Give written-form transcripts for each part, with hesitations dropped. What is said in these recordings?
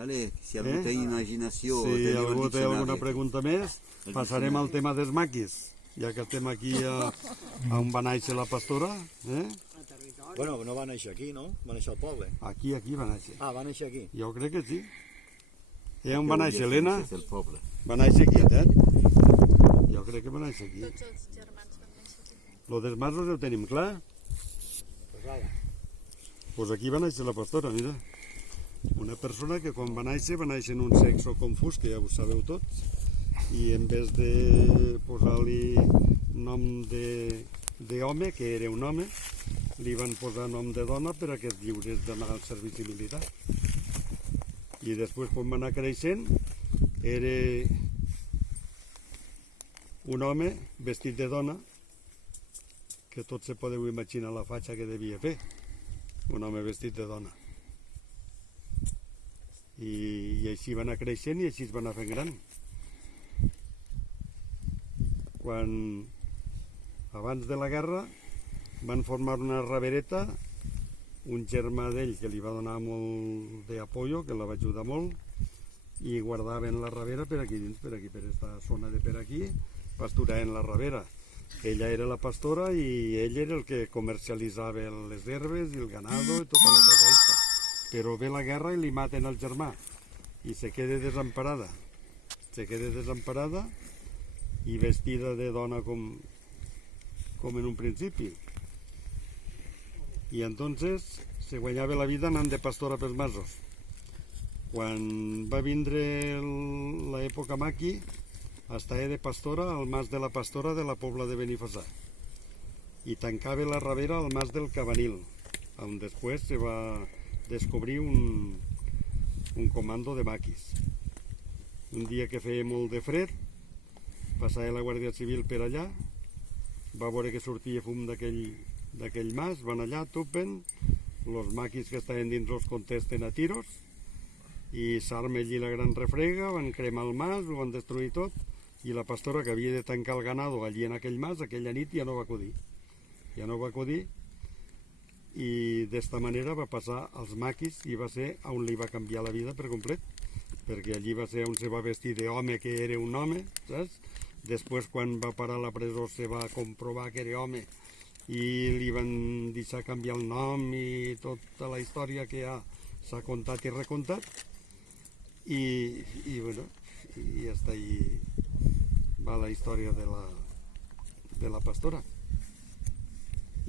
Vale, si algú té imaginació... Si algú té alguna pregunta més, passarem al tema dels maquis, ja que estem aquí on va néixer la pastora. Bueno, no va néixer aquí, no? Va néixer al poble. Aquí va néixer. Ah, va néixer aquí. Jo crec que sí. On va néixer, Helena? És el poble. Va néixer aquí, Jo crec que va néixer aquí. Tots els germans van néixer aquí. Lo dels masos ho tenim clar? Pues ara. Pues aquí va néixer la pastora, mira. Una persona que quan va néixer en un sexo confús, que ja ho sabeu tots, i en vez de posar-li nom d'home, que era un home, li van posar nom de dona per a que es lliurés d'anar al servici militar. I després, quan va anar creixent, era un home vestit de dona, que tots se podeu imaginar la fatxa que devia fer, un home vestit de dona. I així va anar creixent i així es va anar fent gran. Quan, abans de la guerra, van formar una ravereta, un germà d'ell que li va donar molt d'apoyo, que la va ajudar molt, i guardaven la ravera per aquí dins, per aquesta zona de per aquí, pasturaven la ravera. Ella era la pastora i ell era el que comercialitzava les herbes i el ganado i tota la cosa aquesta. Però ve la guerra i li maten al germà i se queda desemparada. I vestida de dona com en un principi. I entonces se guanyava la vida anant de pastora pels masos. Quan va vindre l'època maqui, estava de pastora al mas de la pastora de la Pobla de Benifassà i tancava la ravera al mas del Cabanil, on després se va descobrir un comando de maquis. Un dia que feia molt de fred, passava la Guàrdia Civil per allà, va veure que sortia fum d'aquell mas, van allà, topen, els maquis que estaven dins els contesten a tiros, i s'arma allí la gran refrega, van cremar el mas, ho van destruir tot, i la pastora que havia de tancar el ganado allí en aquell mas, aquella nit ja no va acudir. I d'esta manera va passar als maquis i va ser on li va canviar la vida per complet, perquè allí va ser on se va vestir d'home, que era un home, saps? Després, quan va parar a la presó, se va comprovar que era home i li van deixar canviar el nom i tota la història que ja s'ha contat i recontat, i bueno, i hasta ahí va la història de la pastora.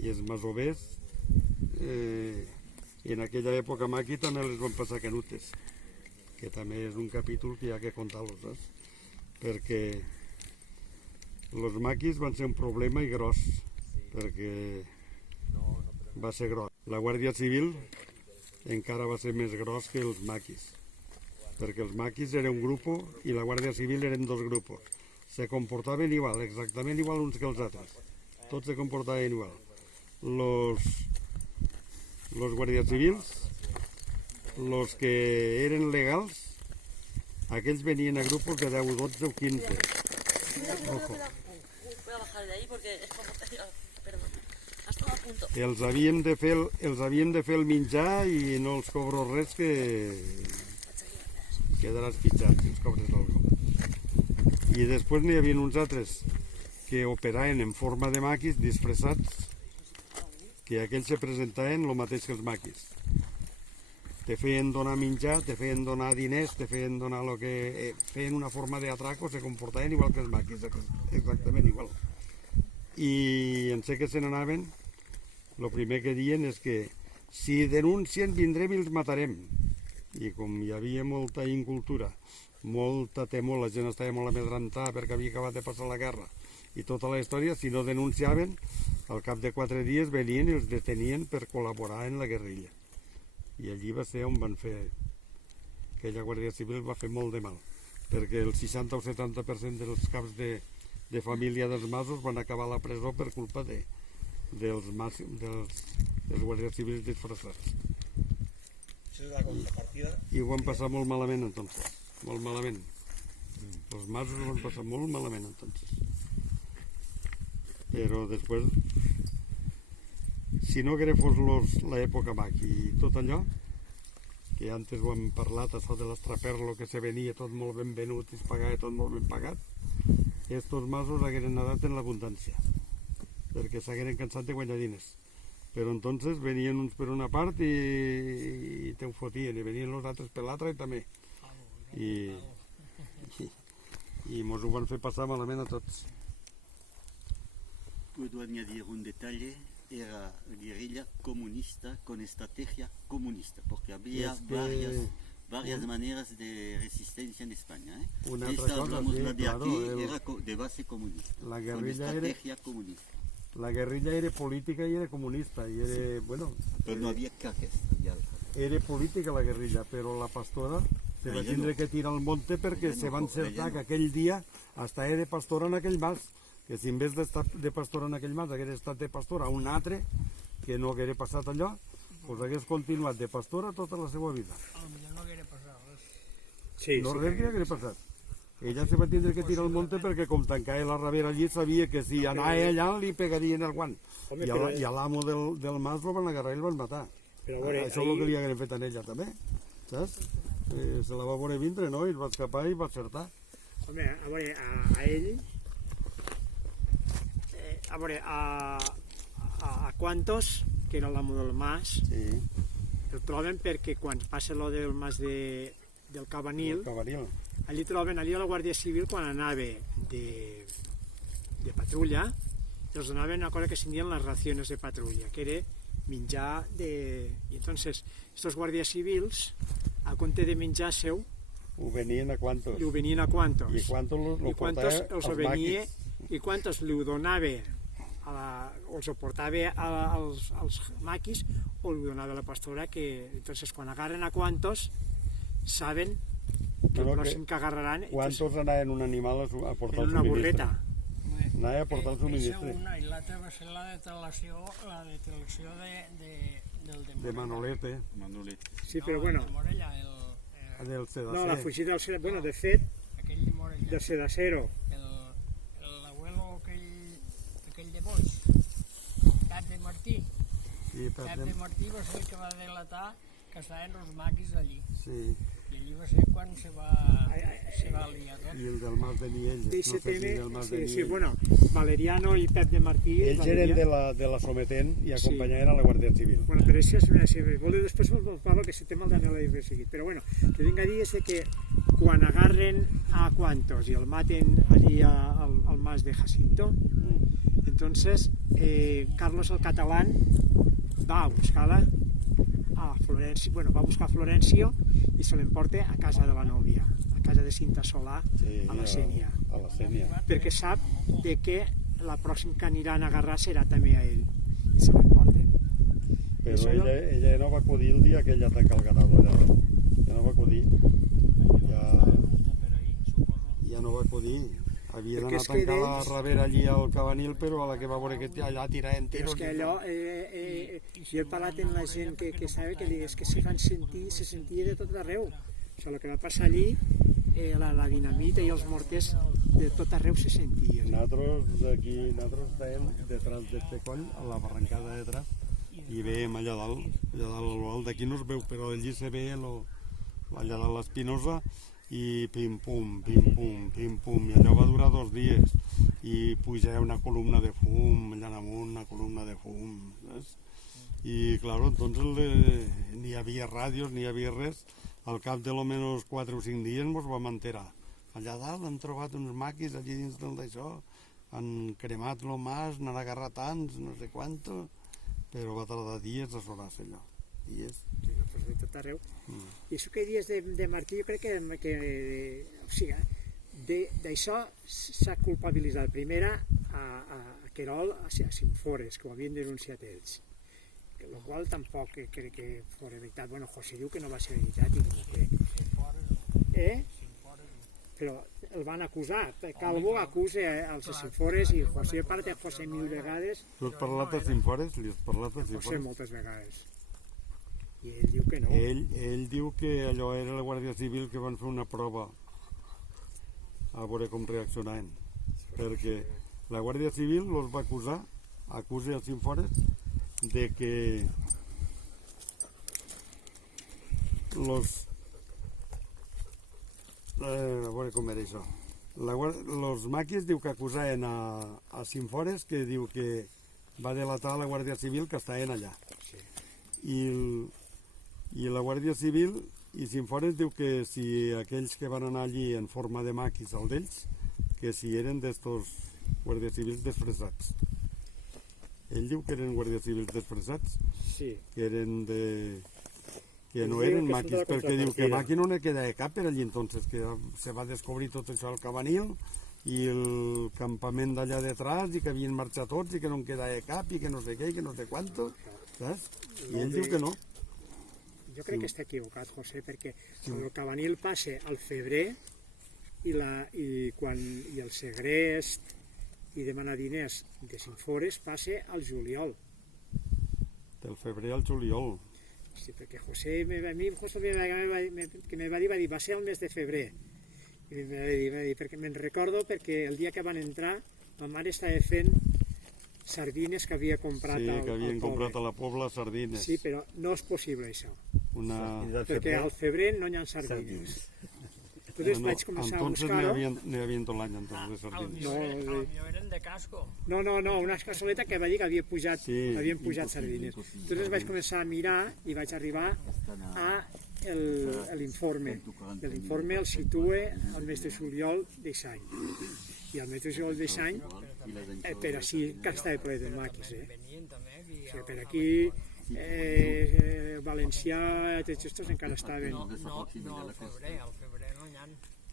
I els masovers, en aquella època maqui també les van passar canutes, que també és un capítol que hi ha que contar-los, saps? Perquè els maquis van ser un problema i gros, perquè va ser gros. La Guàrdia Civil encara va ser més gros que els maquis, perquè els maquis eren un grup i la Guàrdia Civil eren dos grups. Se comportaven igual, exactament igual uns que els altres. Tots se comportaven igual. Los guàrdies civils, los que eren legals, aquells venien a grupos de 10, 12 o 15. Ojo. Voy a bajar de ahí porque es como... Perdón, has estado a punto. Els havien de fer el menjar i no els cobro res, que quedaràs fitxat si els cobres alguna cosa. I després n'hi havia uns altres que operaven en forma de maquis disfressats, que aquells se presentaven el mateix que els maquis. Te feien donar menjar, te feien donar diners, te feien donar el que... feien una forma d'atraco, se comportaven igual que els maquis, exactament igual. I en sé que se n'anaven, el primer que diuen és que si denuncien vindrem i els matarem. I com hi havia molta incultura, molta temor, la gent estava molt amedrentada perquè havia acabat de passar la guerra i tota la història, si no denunciaven, al cap de 4 dies venien i els detenien per col·laborar en la guerrilla. I allí va ser on van fer... Aquella Guàrdia Civil va fer molt de mal, perquè el 60 o 70% dels caps de família dels masos van acabar a la presó per culpa dels guàrdies civils disfressats. Això és la contrapartida. I ho van passar molt malament, entonces. Molt malament. Els masos ho van passar molt malament, entonces. Però després, si no hagués fos l'època maqui i tot allò, que antes ho hem parlat, això de l'estraperlo, que se venia tot molt ben venut i es pagava tot molt ben pagat, estos masos hagueren anat en l'abundància, perquè s'hagueren cansat de guanyar diners. Però entonces venien uns per una part i te ho fotien, i venien els altres per l'altra i també. I mos ho van fer passar malament a tots. Puedo añadir un detalle, era guerrilla comunista con estrategia comunista, porque había varias maneras de resistencia en España. Una Esta otra cosa, hablamos sí, la de claro, aquí, era de base comunista, La con guerrilla estrategia comunista. La guerrilla era política i era comunista, i era, bueno... Pero no había caques. Ya. Era política la guerrilla, però la pastora se va Ella tindre no. que tirar al monte perquè Ella se no, va encertar ella no. que aquell dia hasta era pastora en aquell mas, que si en vez d'estar de pastora en aquell mas hagués estat de pastora a un altre, que no hagués passat allò, doncs hagués continuat de pastora tota la seva vida. Potser no haguera passat res. Sí, No sí. res que hagués passat. Ella se va tindre que tirar al monte perquè com tancava la ravera allí sabia que si anava allà li pegarien el guant. Home, I a l'amo del mas el van agarrar i el van matar. Però a veure, Això és el que li hagueren fet a ella també, saps? Se la va veure vindre, no? I es va escapar i va acertar. Home, a veure, a ell... a veure, a Quantos, que era l'amo del mas, Sí, el troben perquè quan passa lo del mas del Cabanil, el cabanil. allí troben, allí a la Guàrdia Civil, quan anava de patrulla, els donaven una cosa que se dien les raciones de patrulla, que era menjar de... I entonces, estos guàrdies civils, a compte de menjar seu, Ho venien a Quantos. li ho venien a Quantos. I Quantos lo I Quantos portava els als venia, maquis. i Quantos li ho donava, els ho portava als maquis, o li donava a la pastora, que entonces quan agarren a Quantos, saben que el Però pròxim que agarraran Quantos anaven un animal a portar en el una subministre. burreta. Anava a portar el Eixa subministre. una, i l'altra va ser la detecció del De Manolete, Sí, però bueno, de Morella, del no, la Sedacer. fugida del Seda, bueno, de fet, aquell de Morella, del Sedacero, l'abuelo aquell de Boix, Pep de Martí. Sí, Pep de Martí va ser el que va delatar que estaven els maquis allí. sí. I allí va ser quan se va liar tot. I el del Mas de Nielles. No sé si d'ICTM, del Mas de sí, Nielles. bueno, Valeriano i Pep de Martí. Ells eren de la sometent i acompanyaven a la Guàrdia Civil. Bueno, però això és una... Si voleu, després us parlo que si té mal d'anar a la seguit. Però bueno, el que vinc a dir és que quan agarren a Quantos i el maten allí al mas de Jacinto, entonces Carlos el Catalán va a buscar-la a Florencio, bueno, va a buscar a Florencio i se l'emporta a casa de la nòvia, a casa de Cinta Solà, Sí, a la Sénia, A la Sénia. perquè sap de que la pròxima que aniran a agarrar serà també a ell, i se l'emporten. Però Això no- ella no va acudir el dia que ella tanca el ganado allà. Ja no va acudir. Ja no va acudir. Havia Perquè d'anar a és que tancar la ells- ravera allí al Cabanil, però a la que va veure que allà tiraven Però tiros... és que allò, jo he parlat amb la gent que sabe que és que se sentia de tot arreu. O sigui, el que va passar allí, la dinamita i els morters de tot arreu se sentia. Nosaltres estàvem detrás d'este coll, a la barrancada de detrás, i veiem allà dalt a l'alt d'aquí no es veu, però allí se ve allà dalt l'Espinosa, i pim-pum, pim-pum, pim-pum, i allò va durar 2 dies, i pujava una columna de fum, allà amunt, una columna de fum, saps? I, claro, entonces ni hi havia ràdios, ni hi havia res, al cap de lo menos 4 o 5 dies ens vam enterar. Allà dalt han trobat uns maquis allí dins del d'això, han cremat lo mas, n'han agarrat tants, no sé quanto, però va tardar dies a sonar-se allò. Dies. Sí, no, pues de tot arreu. I això que dies de Martí, jo crec que o sigui, d'això s'ha culpabilitzat primera a Querol, a Sinfores, que ho havien denunciat ells. El qual tampoc crec que fos veritat. Bueno, José diu que no va ser veritat i no crec. Però el van acusar. Calvo acusa als Sinfores i José parla de José 1000 vegades, Tu has parlat de Sinfores? Li has parlat de José Sinfores? moltes vegades. I ell diu que no. Ell diu que allò era la Guàrdia Civil que van fer una prova a veure com reaccionaven, perquè la Guàrdia Civil els va acusa als Sinfores de que a veure com era això. Los maquis diu que acusaven a Cienfores, que diu que va delatar la Guàrdia Civil que estaven allà. I la Guàrdia Civil i Cienfores diu que si aquells que van anar allí en forma de maquis, el d'ells, que si eren d'estos guàrdies civils desfressats. Ell diu que eren guàrdies civils desfressats, Sí. que eren de... que no Diu eren que són maquis, de la perquè diu que contrapartida. maqui no ne queda de cap per allí, entonces que se va descobrir tot això al Cabanil i el campament d'allà detrás i que havien marxat tots i que no en queda de cap i que no sé què i que no sé quanto, saps? I ell diu que no. Jo crec que està equivocat, José, perquè el Cabanil passa al febrer i el segrest i demanar diners de Cienfores passa al juliol. Del febrer al juliol. Sí, perquè José, a mi justo que me va dir, va ser el mes de febrer. I va dir, perquè me'n recordo perquè el dia que van entrar, ma mare estava fent sardines que havia comprat Sí, al que havien poble. comprat a la Pobla sardines. Sí, però no és possible això, Una... perquè al febrer no hi ha sardines. Entonces vaig començar a entonces buscar-ho. n'hi havia tot l'any entonces de sardines. No, Potser eren de casco. No, una cassoleta que va dir que havia pujat, Sí, havien pujat sardines. Entonces vaig començar a mirar i vaig arribar a l'informe. L'informe el situa al mes de juliol d'aquest any. I al mes de juliol d'aquest any, per així que estava ple de maquis. Venien també aquí. O sigui, per aquí, Valencià, tots estos encara estaven. No al febrer no n'hi ha.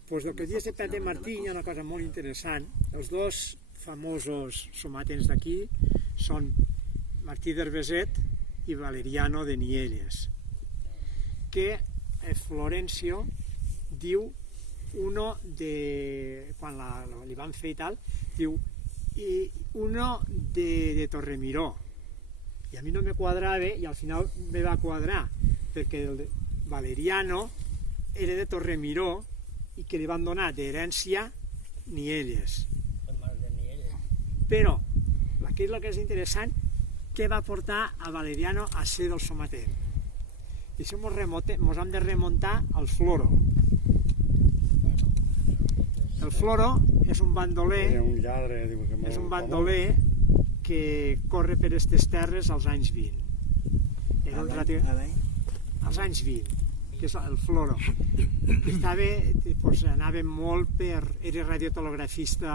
Pues el que dius de Prat de Martí hi ha una cosa molt interessant. Els dos famosos somatens d'aquí són Martí d'Herbeset i Valeriano de Nielles, que Florencio diu quan li van fer i tal, diu uno de Torremiró. I a mi no me quadrava i al final me va quadrar, perquè el Valeriano era de Torremiró i que li van donar d'herència Nielles. Però, aquí el que és interessant, què va portar a Valeriano a ser del sometent? I això mos hem de remuntar al Floro. El Floro és un bandoler, Era un lladre, diu que molt és un bandoler que corre per aquestes terres als anys 20. Era un als anys 20, que és el Floro. Anava molt per... Era radiotelegrafista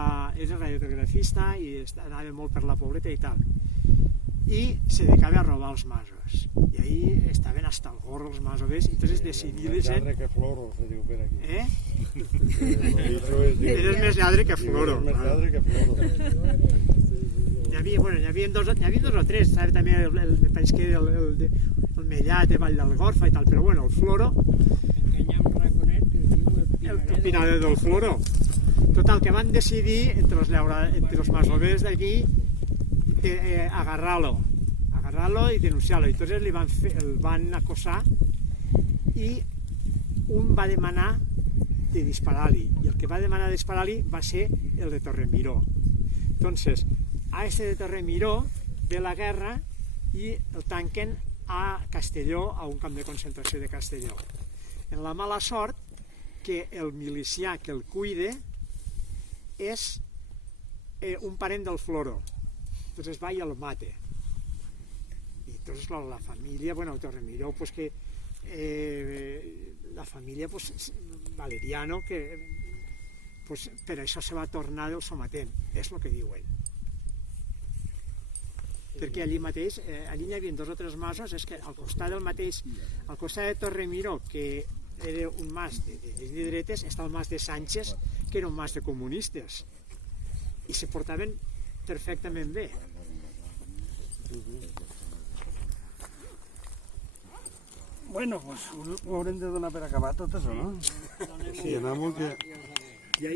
i anava molt per la pobreta i tal. I se dedicava a robar els masos. I ahí estaven hasta el gorro els masovers, i entonces decidir-les... Més lladre que Floro, se diu per aquí. Eres més lladre que Floro. Més lladre que Floro. N'hi havia dos o tres, sabe, també me pareix que el Mellat de Vall d'Algorfa i tal, però bueno, el Floro, Enganyam Raconet, el Pinader del Floro. Total, que van decidir entre els masovers d'aquí agarrar-lo i denunciar-lo. I entonces el van acosar i un va demanar de disparar-li, i el que va demanar de disparar-li va ser el de Torremiró. Entonces, a este de Torremiró ve la guerra i el tanquen a Castelló, a un camp de concentració de Castelló. En la mala sort que el milicià que el cuide és un parent del Floro. Entonces va y lo mate. Y entonces la familia, bueno, Torremiró, pues que la familia, pues Valeriano, que pues per això se va tornar del sometent, és el que diuen. Perquè allí mateix, allí hi havia dos o tres masos, és que al costat del mateix, al costat de Torremiró, que era un mas de dretes, està el mas de Sánchez, que era un mas de comunistes, i se portaven perfectament bé. Bueno, pues ho haurem de donar per acabat tot això, no? Sí, anem que...